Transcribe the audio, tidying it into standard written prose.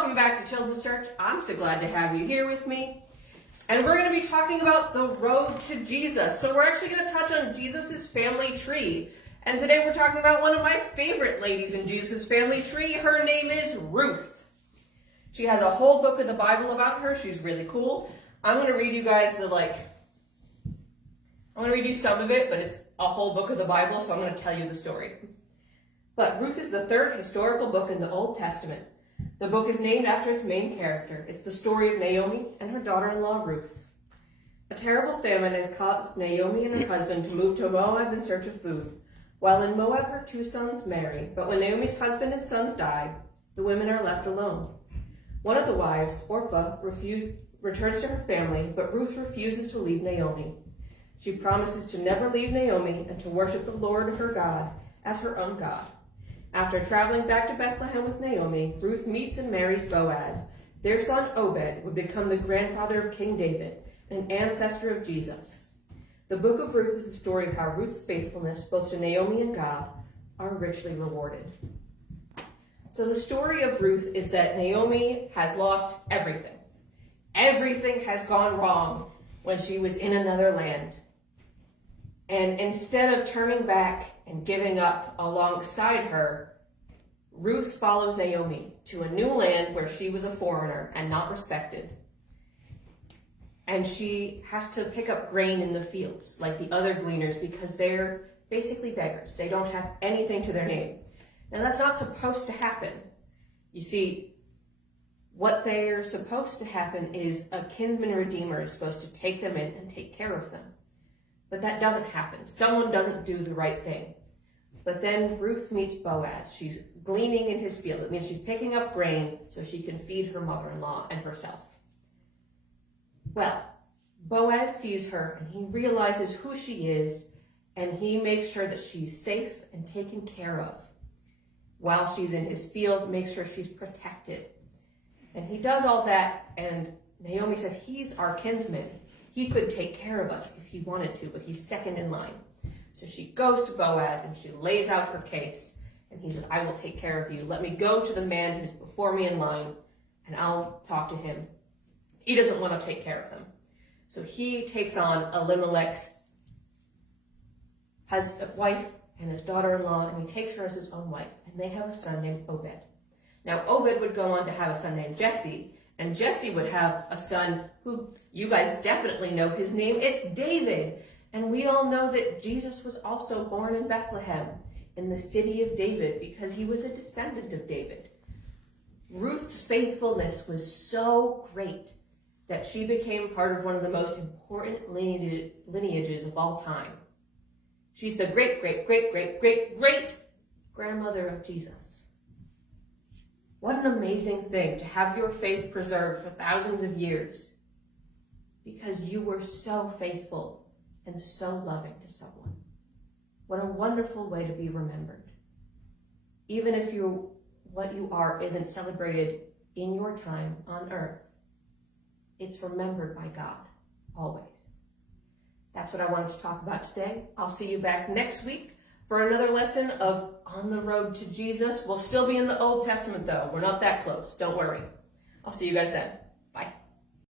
Welcome back to Children's Church. I'm so glad to have you here with me. And we're going to be talking about the road to Jesus. So we're actually going to touch on Jesus' family tree. And today we're talking about one of my favorite ladies in Jesus' family tree. Her name is Ruth. She has a whole book of the Bible about her. She's really cool. I'm going to read you guys I'm going to read you some of it, but it's a whole book of the Bible, so I'm going to tell you the story. But Ruth is the third historical book in the Old Testament. The book is named after its main character. It's the story of Naomi and her daughter-in-law, Ruth. A terrible famine has caused Naomi and her husband to move to Moab in search of food. While in Moab, her two sons marry, but when Naomi's husband and sons die, the women are left alone. One of the wives, Orpah, returns to her family, but Ruth refuses to leave Naomi. She promises to never leave Naomi and to worship the Lord her God as her own God. After traveling back to Bethlehem with Naomi, Ruth meets and marries Boaz. Their son Obed would become the grandfather of King David, an ancestor of Jesus. The book of Ruth is the story of how Ruth's faithfulness, both to Naomi and God, are richly rewarded. So the story of Ruth is that Naomi has lost everything. Everything has gone wrong when she was in another land. And instead of turning back and giving up alongside her, Ruth follows Naomi to a new land where she was a foreigner and not respected. And she has to pick up grain in the fields like the other gleaners because they're basically beggars. They don't have anything to their name. Now that's not supposed to happen. You see, what they're supposed to happen is a kinsman redeemer is supposed to take them in and take care of them. But that doesn't happen. Someone doesn't do the right thing. But then Ruth meets Boaz. She's gleaning in his field. It means she's picking up grain so she can feed her mother-in-law and herself. Well, Boaz sees her and he realizes who she is and he makes sure that she's safe and taken care of. While she's in his field, makes sure she's protected. And he does all that and Naomi says, he's our kinsman. He could take care of us if he wanted to, but he's second in line. So she goes to Boaz and she lays out her case. And he says, I will take care of you. Let me go to the man who's before me in line and I'll talk to him. He doesn't want to take care of them. So he takes on Elimelech's wife and his daughter-in-law, and he takes her as his own wife. And they have a son named Obed. Now, Obed would go on to have a son named Jesse. And Jesse would have a son who you guys definitely know his name. It's David. And we all know that Jesus was also born in Bethlehem, in the city of David, because he was a descendant of David. Ruth's faithfulness was so great that she became part of one of the most important lineages of all time. She's the great-great-great-great-great-grandmother of Jesus. What an amazing thing to have your faith preserved for thousands of years because you were so faithful and so loving to someone. What a wonderful way to be remembered. Even if what you are isn't celebrated in your time on earth, it's remembered by God, always. That's what I wanted to talk about today. I'll see you back next week for another lesson of On the Road to Jesus. We'll still be in the Old Testament, though. We're not that close. Don't worry. I'll see you guys then.